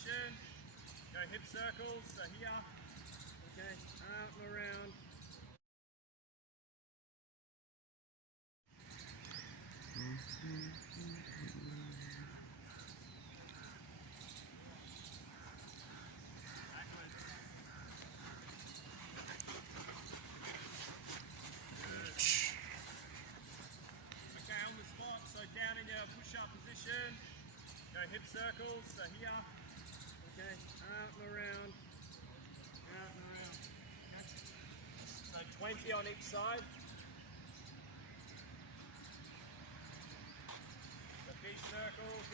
position. Go hip circles, so here. Okay, out and around. Okay, on the spot, so down in your push-up position. Go hip circles, so here. Okay, out and around. Out and around. Okay. So 20 on each side. The big circles.